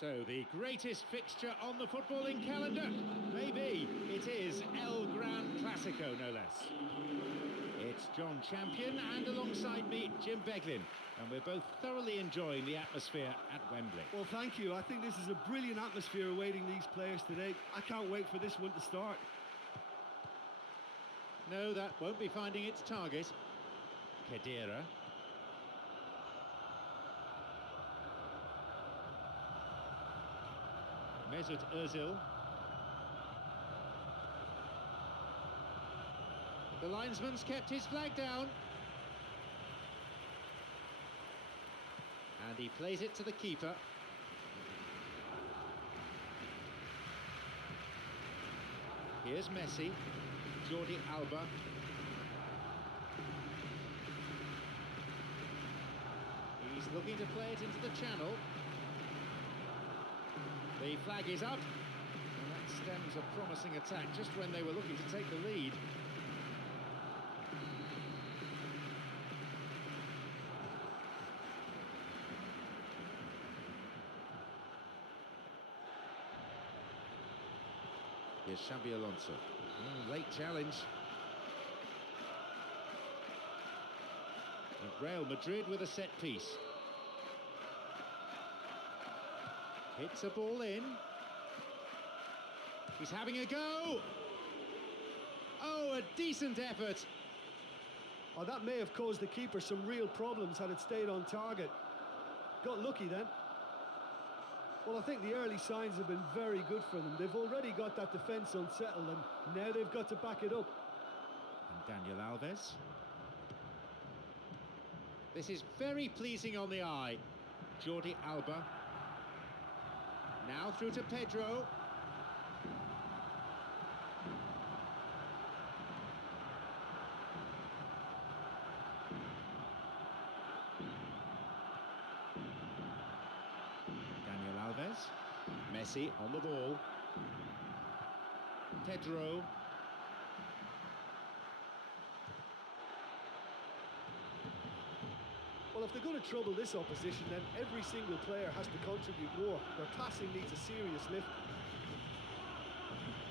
So, the greatest fixture on the footballing calendar? Maybe. It is El Gran Clasico, no less. It's John Champion, and alongside me, Jim Beglin. And we're both thoroughly enjoying the atmosphere at Wembley. Well, thank you. I think this is a brilliant atmosphere awaiting these players today. I can't wait for this one to start. No, that won't be finding its target. Khedira. Mesut Ozil. The linesman's kept his flag down. And he plays it to the keeper. Here's Messi. Jordi Alba. He's looking to play it into the channel. The flag is up, and that stems a promising attack just when they were looking to take the lead. Here's Xabi Alonso. Late challenge. And Real Madrid with a set piece. Hits a ball in. He's having a go. Oh, a decent effort. Oh, that may have caused the keeper some real problems had it stayed on target. Got lucky then. Well, I think the early signs have been very good for them. They've already got that defence unsettled, and now they've got to back it up. And Daniel Alves. This is very pleasing on the eye. Jordi Alba. Now through to Pedro. Daniel Alves. Messi on the ball. Pedro. Well, if they're going to trouble this opposition, then every single player has to contribute more. Their passing needs a serious lift.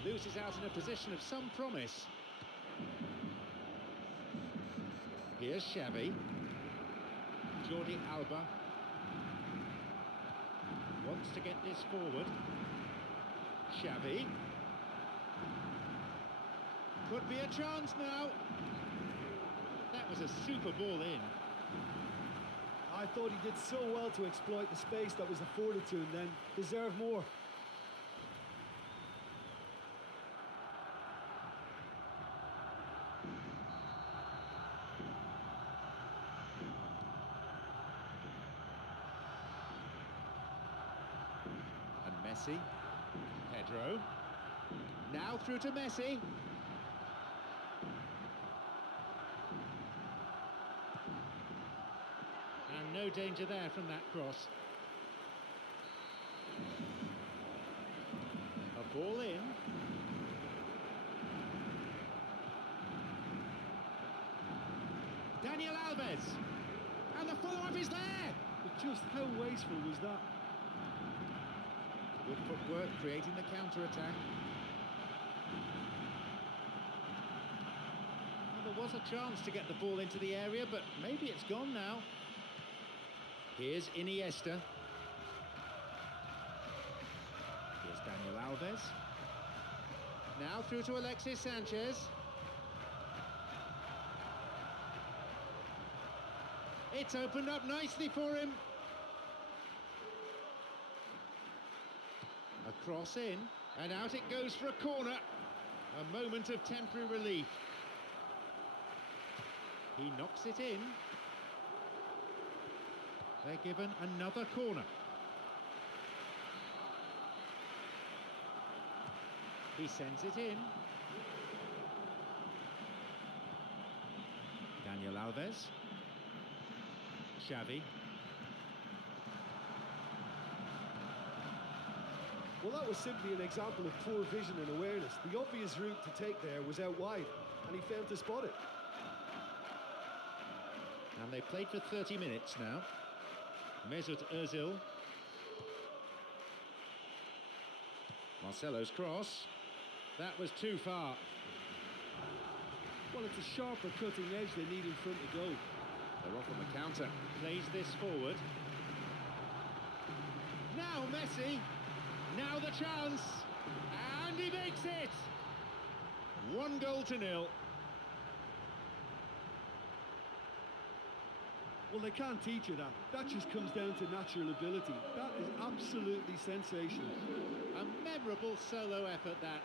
Loses out in a position of some promise. Here's Xavi. Jordi Alba. Wants to get this forward. Xavi. Could be a chance now. That was a super ball in. I thought he did so well to exploit the space that was afforded to him then. Deserved more. And Messi. Pedro. Now through to Messi. And no danger there from that cross. A ball in. Daniel Alves. And the follow-up is there. But just how wasteful was that? Good footwork, creating the counter-attack. Well, there was a chance to get the ball into the area, but maybe it's gone now. Here's Iniesta. Here's Daniel Alves. Now through to Alexis Sanchez. It's opened up nicely for him. A cross in, and out it goes for a corner. A moment of temporary relief. He knocks it in. They're given another corner. He sends it in. Daniel Alves. Xavi. Well, that was simply an example of poor vision and awareness. The obvious route to take there was out wide, and he failed to spot it. And they played for 30 minutes now. Mesut Ozil. Marcelo's cross. That was too far. Well, it's a sharper cutting edge they need in front to go. They're off on the counter. Plays this forward. Now Messi. Now the chance. And he makes it. 1-0. Well, they can't teach you that. That just comes down to natural ability. That is absolutely sensational. A memorable solo effort, that.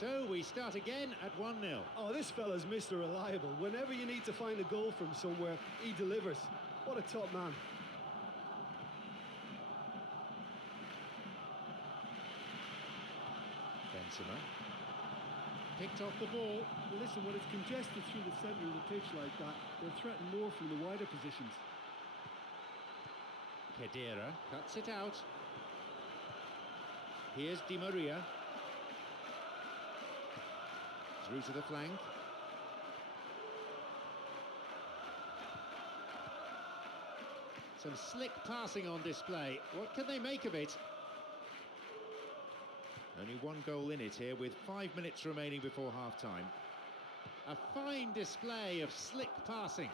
So we start again at 1-0. Oh, this fella's Mr. Reliable. Whenever you need to find a goal from somewhere, he delivers. What a top man. Benzema picked off the ball. Well, listen, when it's congested through the centre of the pitch like that, they'll threaten more from the wider positions. Khedira cuts it out. Here's Di Maria. Through to the flank. Some slick passing on display. What can they make of it? Only 1 goal in it here with 5 minutes remaining before half-time. A fine display of slick passing.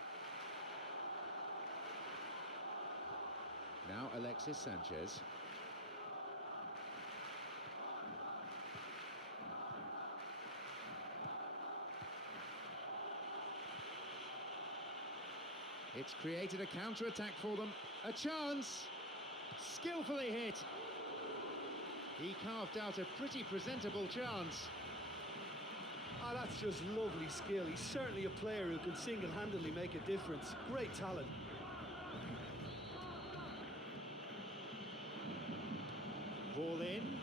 Now Alexis Sanchez. It's created a counter-attack for them. A chance! Skillfully hit. He carved out a pretty presentable chance. Ah, that's just lovely skill. He's certainly a player who can single-handedly make a difference. Great talent. Ball in.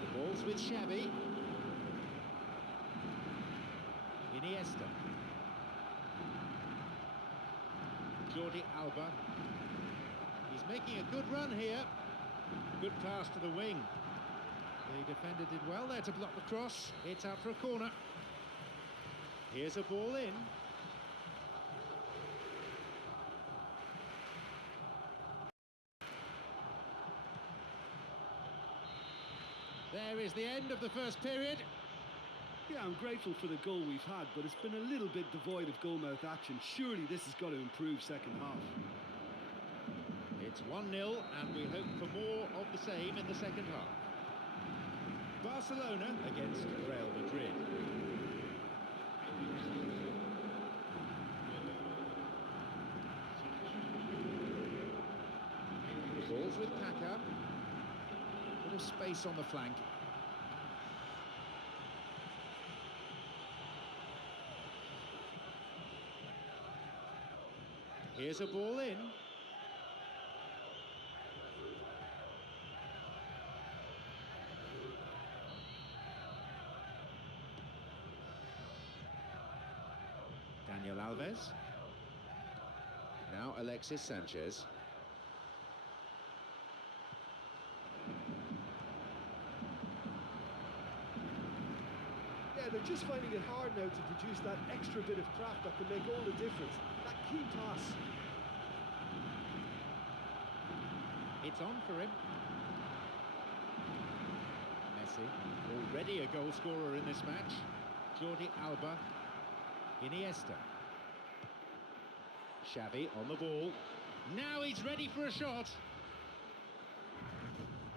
The ball's with Xavi. Iniesta. Jordi Alba. He's making a good run here. Good pass to the wing. The defender did well there to block the cross. It's out for a corner. Here's a ball in. There is the end of the first period. Yeah, I'm grateful for the goal we've had, but it's been a little bit devoid of goal-mouth action. Surely this has got to improve second half. It's 1-0, and we hope for more of the same in the second half. Barcelona against Real Madrid. The ball's with Paca. Bit of space on the flank. Here's a ball in. Daniel Alves. Now Alexis Sanchez. Yeah, they're just finding it hard now to produce that extra bit of craft that can make all the difference. That key pass. It's on for him. Messi, already a goal scorer in this match. Jordi Alba. Iniesta. Xavi on the ball. Now he's ready for a shot.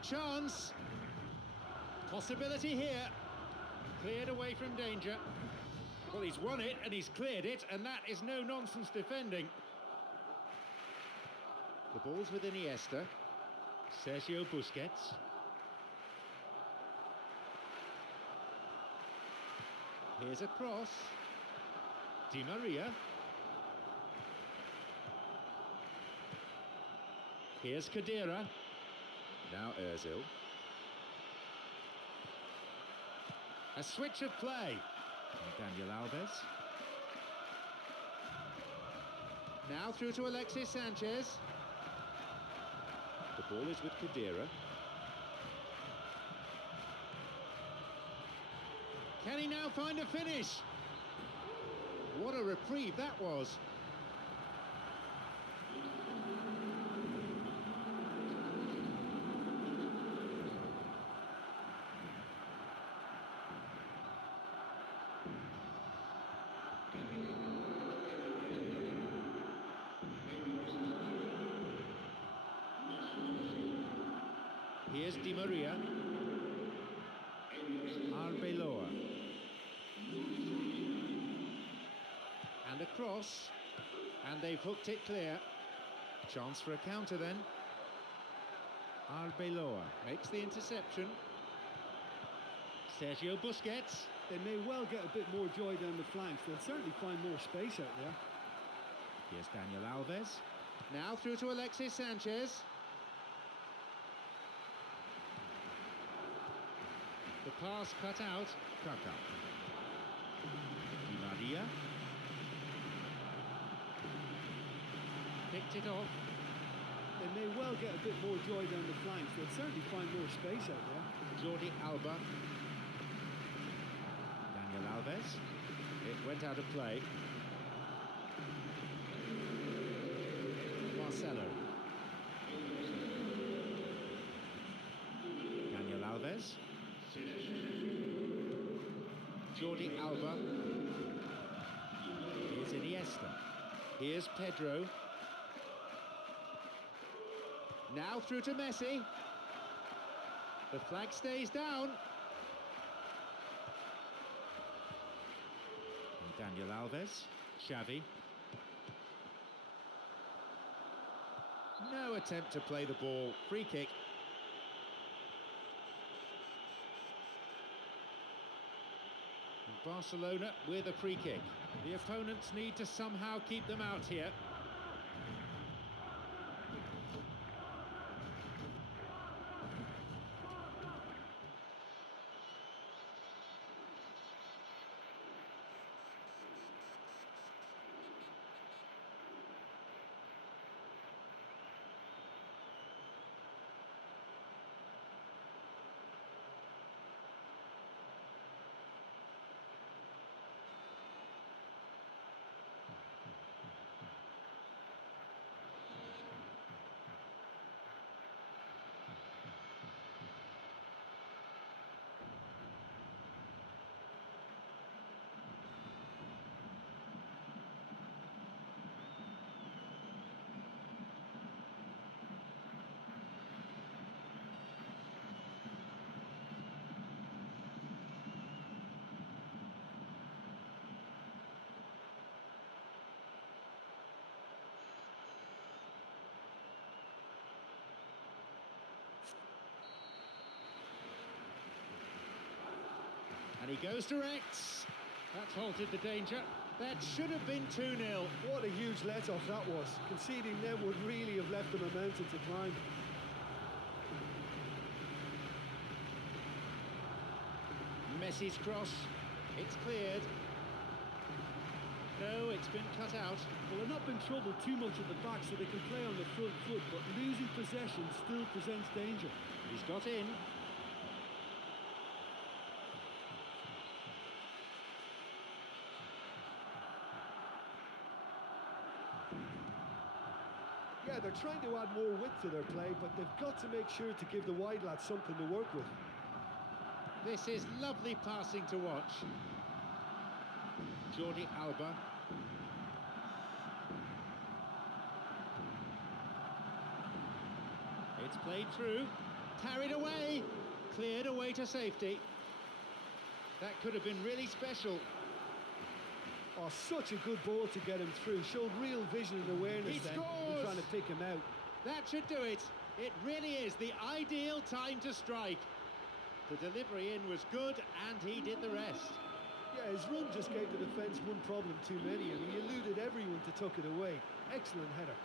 Chance. Possibility here. Cleared away from danger. Well, he's won it and he's cleared it, and that is no-nonsense defending. The ball's with Iniesta. Sergio Busquets. Here's a cross. Di Maria. Here's Khedira. Now Ozil. A switch of play. Daniel Alves. Now through to Alexis Sanchez. The ball is with Khedira. Can he now find a finish? What a reprieve that was. Here's Di Maria. Arbeloa. And a cross. And they've hooked it clear. Chance for a counter then. Arbeloa makes the interception. Sergio Busquets. They may well get a bit more joy down the flanks. They'll certainly find more space out there. Here's Daniel Alves. Now through to Alexis Sanchez. The pass cut out. Kaká. Di Maria. Picked it off. They may well get a bit more joy down the flanks. They'll certainly find more space out there. Jordi Alba. Daniel Alves. It went out of play. Marcelo. Daniel Alves. Jordi Alba. Here's Iniesta. Here's Pedro. Now through to Messi. The flag stays down. And Daniel Alves. Xavi. No attempt to play the ball. Free kick. And Barcelona with a free kick. The opponents need to somehow keep them out here. And he goes direct. That's halted the danger. That should have been 2-0. What a huge let-off that was. Conceding them would really have left them a mountain to climb. Messi's cross. It's cleared. No, it's been cut out. Well, they've not been troubled too much at the back, so they can play on the front foot, but losing possession still presents danger. He's got in. Yeah, they're trying to add more width to their play, but they've got to make sure to give the wide lads something to work with. This is lovely passing to watch. Jordi Alba. It's played through. Carried away. Cleared away to safety. That could have been really special. Oh, such a good ball to get him through. Showed real vision and awareness He then. scores! Trying to pick him out. That should do it. It really is the ideal time to strike. The delivery in was good, and he did the rest. Yeah, his run just gave the defence one problem too many, and he eluded everyone to tuck it away. Excellent header.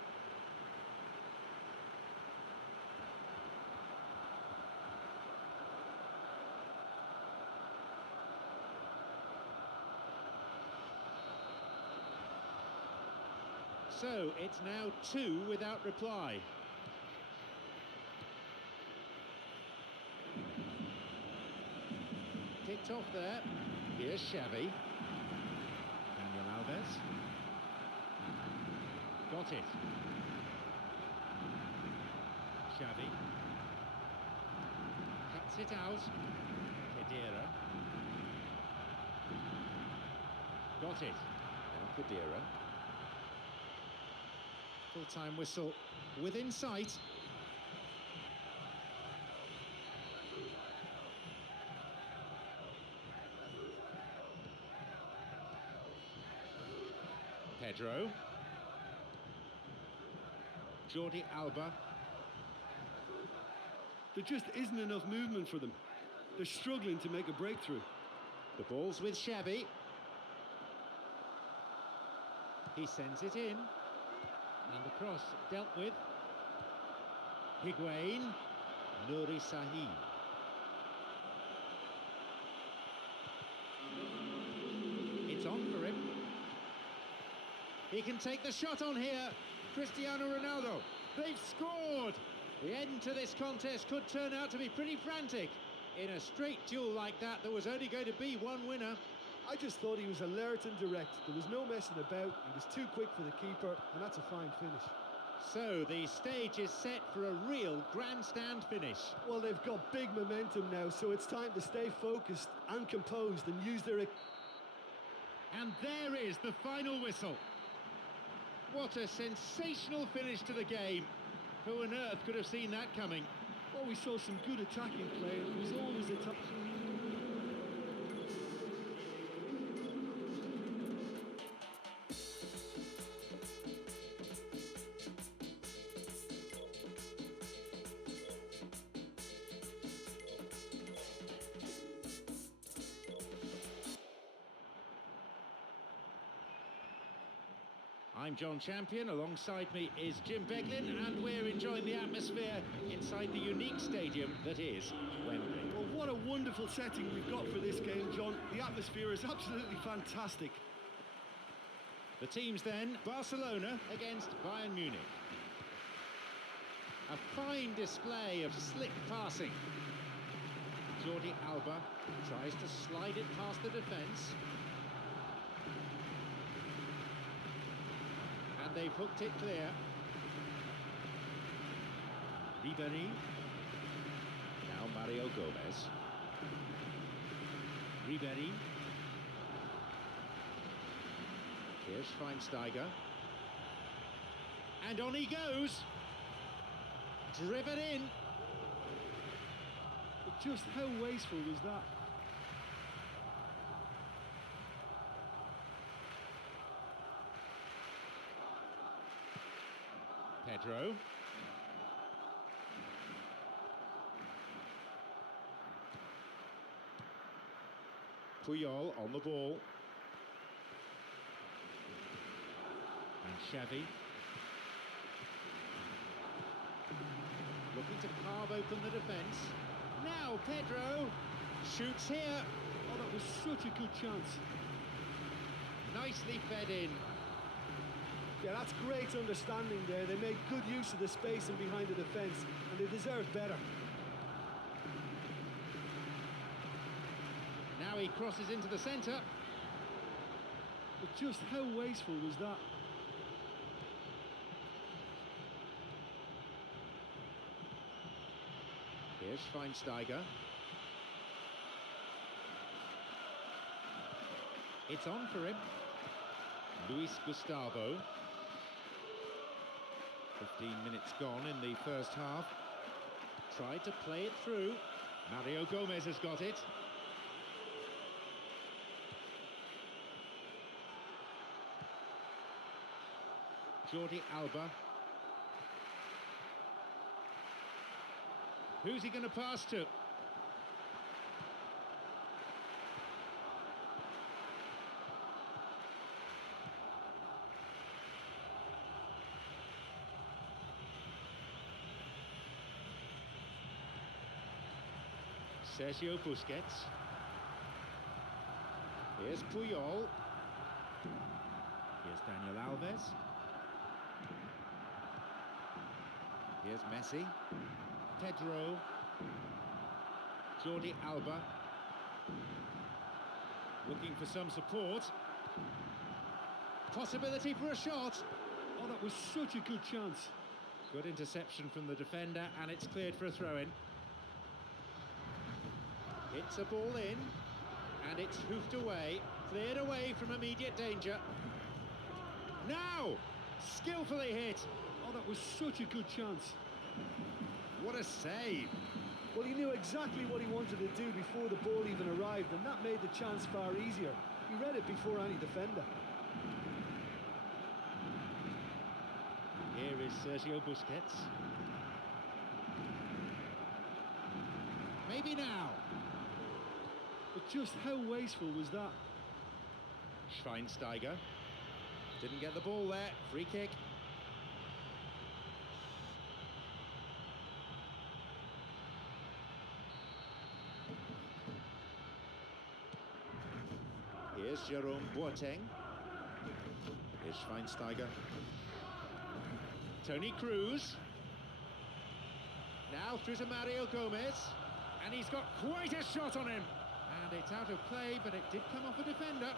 So it's now 2 without reply. Kicked off there. Here's Xavi. Daniel Alves. Got it. Xavi. Cuts it out. Khedira. Got it. Now Khedira. Full-time whistle within sight. Pedro. Jordi Alba. There just isn't enough movement for them. They're struggling to make a breakthrough. The ball's with Xavi. He sends it in. And the cross dealt with. Higuain. Nuri Sahin. It's on for him. He can take the shot on here. Cristiano Ronaldo. They've scored. The end to this contest could turn out to be pretty frantic. In a straight duel like that, there was only going to be one winner. I just thought he was alert and direct. There was no messing about. He was too quick for the keeper, and that's a fine finish. So the stage is set for a real grandstand finish. Well, they've got big momentum now, so it's time to stay focused and composed and use their... And there is the final whistle. What a sensational finish to the game. Who on earth could have seen that coming? Well, we saw some good attacking play. It was always a tough... I'm John Champion, alongside me is Jim Beglin, and we're enjoying the atmosphere inside the unique stadium that is Wembley. Well, what a wonderful setting we've got for this game, John. The atmosphere is absolutely fantastic. The teams then, Barcelona against Bayern Munich. A fine display of slick passing. Jordi Alba tries to slide it past the defence. And they've hooked it clear. Ribéry. Now Mario Gomez. Ribéry. Here's Schweinsteiger. And on he goes. Driven in. But just how wasteful was that? Pedro. Puyol on the ball. And Xavi. Looking to carve open the defence. Now Pedro shoots here. Oh, that was such a good chance. Nicely fed in. Yeah, that's great understanding there. They made good use of the space and behind the defence, and they deserve better. Now he crosses into the centre. But just how wasteful was that? Here's Schweinsteiger. It's on for him. Luis Gustavo. 15 minutes gone in the first half. Tried to play it through. Mario Gomez has got it. Jordi Alba. Who's he going to pass to? Sergio Busquets. Here's Puyol. Here's Daniel Alves. Here's Messi. Pedro. Jordi Alba. Looking for some support. Possibility for a shot. Oh, that was such a good chance. Good interception from the defender, and it's cleared for a throw-in. It's a ball in, and it's hoofed away, cleared away from immediate danger. Now, skillfully hit. Oh, that was such a good chance. What a save. Well, he knew exactly what he wanted to do before the ball even arrived, and that made the chance far easier. He read it before any defender. Here is Sergio Busquets. Maybe now. But just how wasteful was that? Schweinsteiger. Didn't get the ball there. Free kick. Here's Jerome Boateng. Here's Schweinsteiger. Toni Kroos. Now through to Mario Gomez. And he's got quite a shot on him. And it's out of play, but it did come off a defender.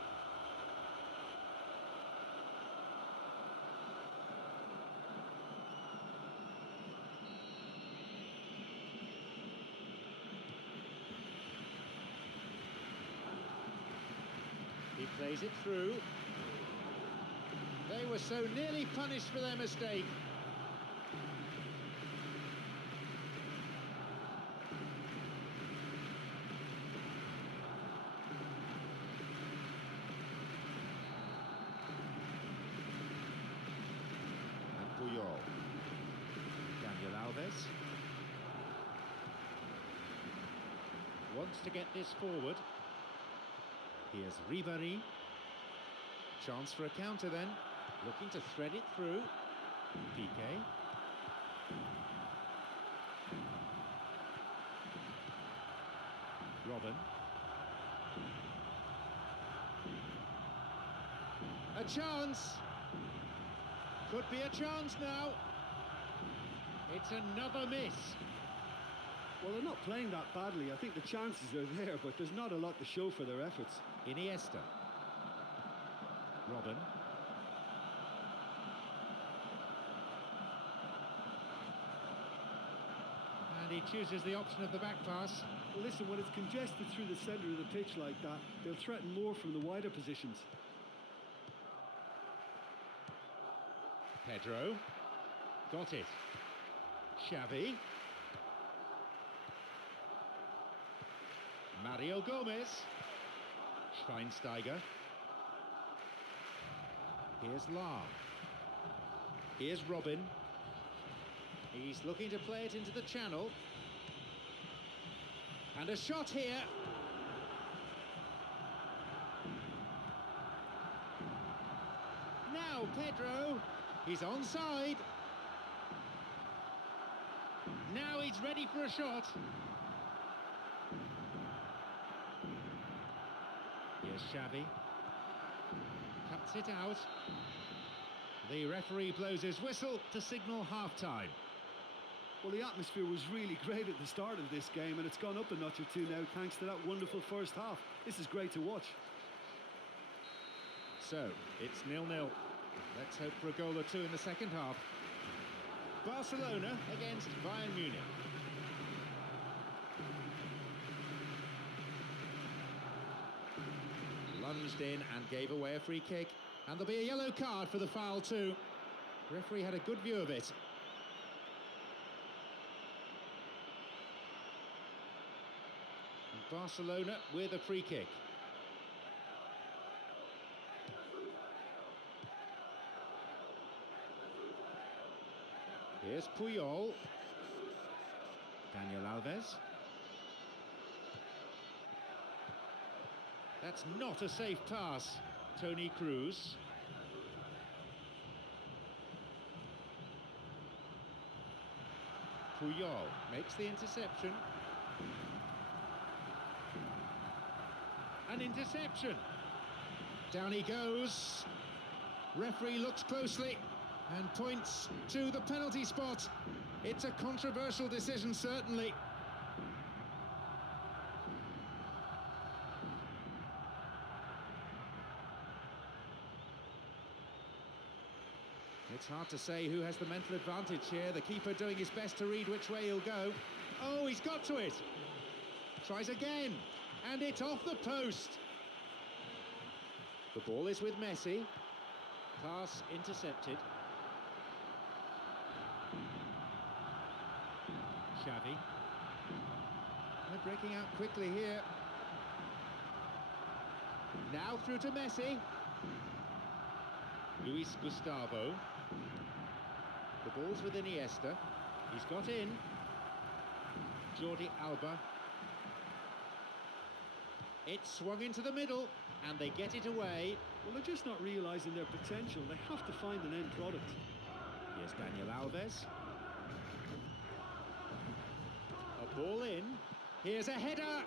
He plays it through. They were so nearly punished for their mistake. And Puyol. Daniel Alves. Wants to get this forward. Here's Ribéry. Chance for a counter then. Looking to thread it through. Piqué. Robin. A chance. Could be a chance now. It's another miss. Well, they're not playing that badly. I think the chances are there, but there's not a lot to show for their efforts. Iniesta. Robin. And he chooses the option of the back pass. Well, listen, when it's congested through the centre of the pitch like that, they'll threaten more from the wider positions. Pedro. Got it. Xavi. Mario Gomez. Schweinsteiger. Here's Lahm. Here's Robin. He's looking to play it into the channel. And a shot here. Now Pedro. He's onside. Now he's ready for a shot. Here's Xavi. Cuts it out. The referee blows his whistle to signal half-time. Well, the atmosphere was really great at the start of this game, and it's gone up a notch or two now thanks to that wonderful first half. This is great to watch. So, it's 0-0. Let's hope for a goal or two in the second half. Barcelona against Bayern Munich. Lunged in and gave away a free kick. And there'll be a yellow card for the foul too. The referee had a good view of it. And Barcelona with a free kick. Here's Puyol. Daniel Alves. That's not a safe pass. Toni Kroos. Puyol makes the interception. An interception. Down he goes. Referee looks closely and points to the penalty spot. It's a controversial decision, certainly. It's hard to say who has the mental advantage here. The keeper doing his best to read which way he'll go. Oh, he's got to it. Tries again. And it's off the post. The ball is with Messi. Pass intercepted. Xavi. They're breaking out quickly here. Now through to Messi. Luis Gustavo. The ball's with Iniesta. He's got in. Jordi Alba. It's swung into the middle, and they get it away. Well, they're just not realising their potential. They have to find an end product. Here's Daniel Alves. A ball in. Here's a header.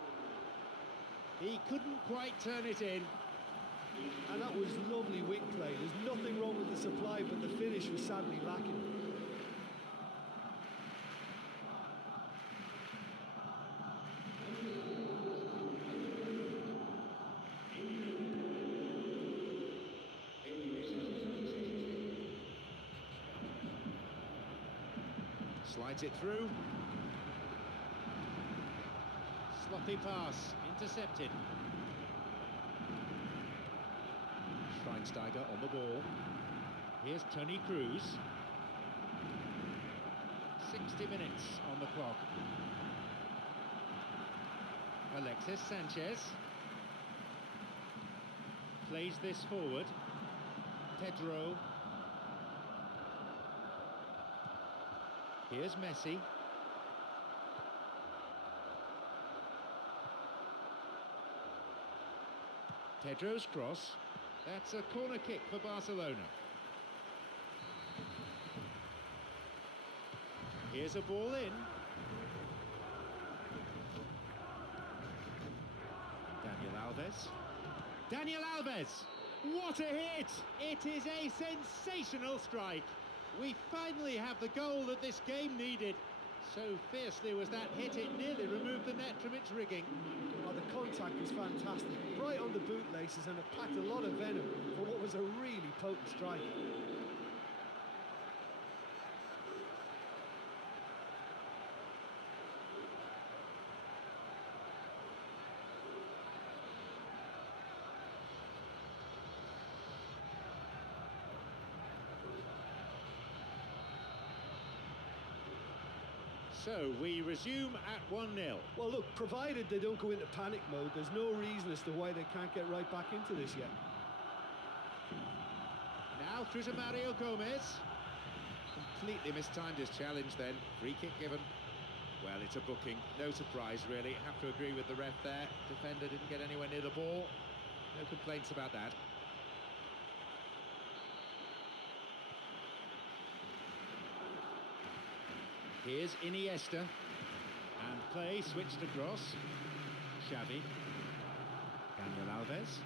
He couldn't quite turn it in. And that was lovely wing play. There's nothing wrong with the supply, but the finish was sadly lacking. Slides it through. Sloppy pass, intercepted. Schweinsteiger on the ball. Here's Toni Kroos. 60 minutes on the clock. Alexis Sanchez. Plays this forward. Pedro. Here's Messi. Pedro's cross. That's a corner kick for Barcelona. Here's a ball in. Daniel Alves. Daniel Alves! What a hit! It is a sensational strike. We finally have the goal that this game needed. So fiercely was that hit, it nearly removed the net from its rigging. Oh, the contact was fantastic. Right on the bootlaces, and it packed a lot of venom for what was a really potent strike. So we resume at 1-0. Well, look, provided they don't go into panic mode, there's no reason as to why they can't get right back into this yet. Now through to Mario Gomez. Completely mistimed his challenge then. Free kick given. Well, it's a booking. No surprise, really. Have to agree with the ref there. Defender didn't get anywhere near the ball. No complaints about that. Here's Iniesta. And play switched across. Xavi. Daniel Alves.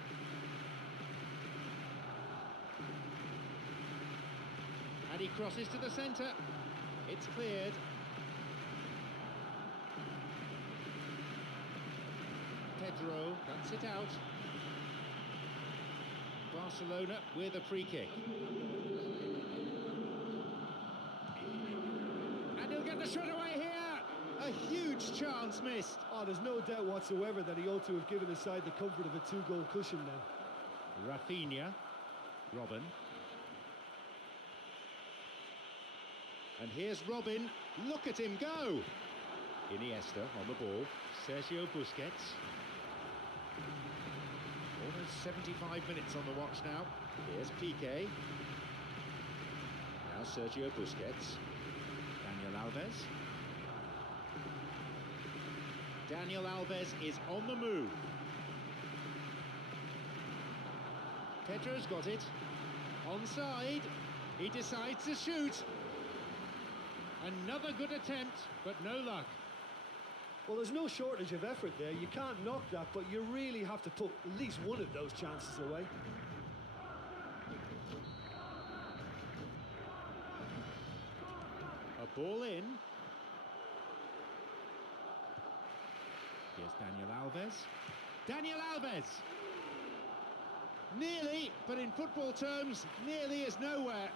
And he crosses to the centre. It's cleared. Pedro cuts it out. Barcelona with a free kick. And he'll get the shot away here. A huge chance missed. Oh, there's no doubt whatsoever that he ought to have given his side the comfort of a two-goal cushion now. Rafinha. Robin. And here's Robin. Look at him go. Iniesta on the ball. Sergio Busquets. Almost 75 minutes on the watch now. Here's Piqué. Now Sergio Busquets. Daniel Alves. Daniel Alves is on the move. Pedro's got it. Onside. He decides to shoot. Another good attempt, but no luck. Well, there's no shortage of effort there. You can't knock that, but you really have to put at least one of those chances away. A Ball in. Here's Daniel Alves. Daniel Alves! Nearly, but in football terms, nearly is nowhere.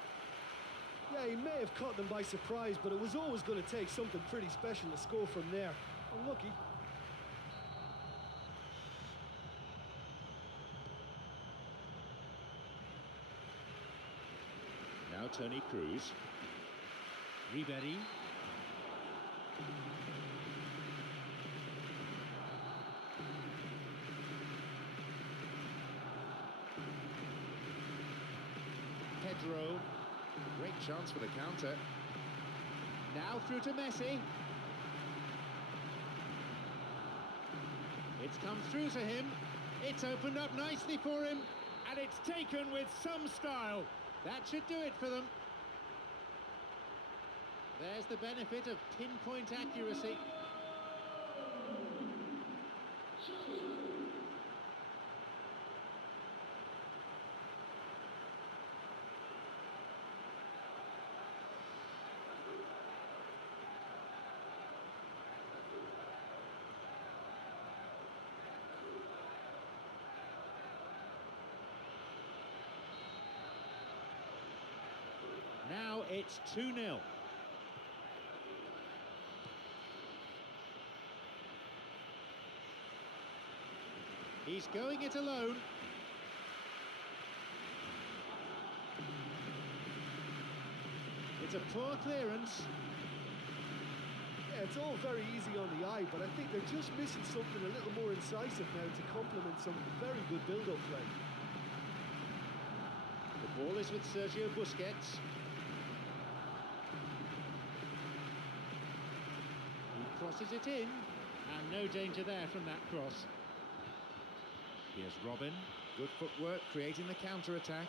Yeah, he may have caught them by surprise, but it was always going to take something pretty special to score from there. Unlucky. Now Toni Kroos. Ribéry. Pedro. Great chance for the counter. Now through to Messi. It's come through to him. It's opened up nicely for him. And it's taken with some style. That should do it for them. There's the benefit of pinpoint accuracy. Now it's 2-0. He's going it alone. It's a poor clearance. Yeah, it's all very easy on the eye, but I think they're just missing something a little more incisive now to complement some very good build-up play. The ball is with Sergio Busquets. He crosses it in, and no danger there from that cross. Here's Robin, good footwork, creating the counter-attack.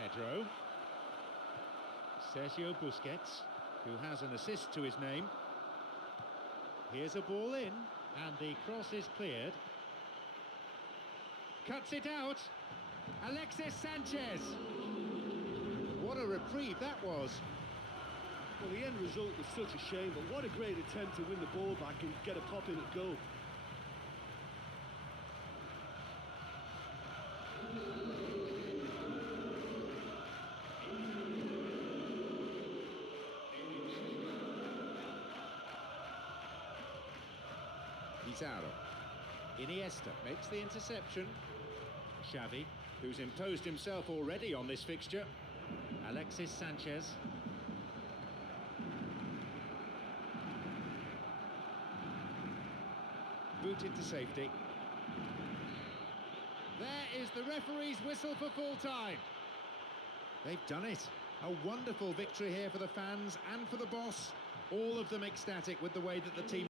Pedro. Sergio Busquets, who has an assist to his name. Here's a ball in, and the cross is cleared. Cuts it out. Alexis Sanchez. What a reprieve that was. Well, the end result was such a shame, but what a great attempt to win the ball back and get a pop in at goal. Pizarro. Iniesta makes the interception. Xavi, who's imposed himself already on this fixture. Alexis Sanchez. Booted to safety. There is the referee's whistle for full time. They've done it. A wonderful victory here for the fans and for the boss. All of them ecstatic with the way that the team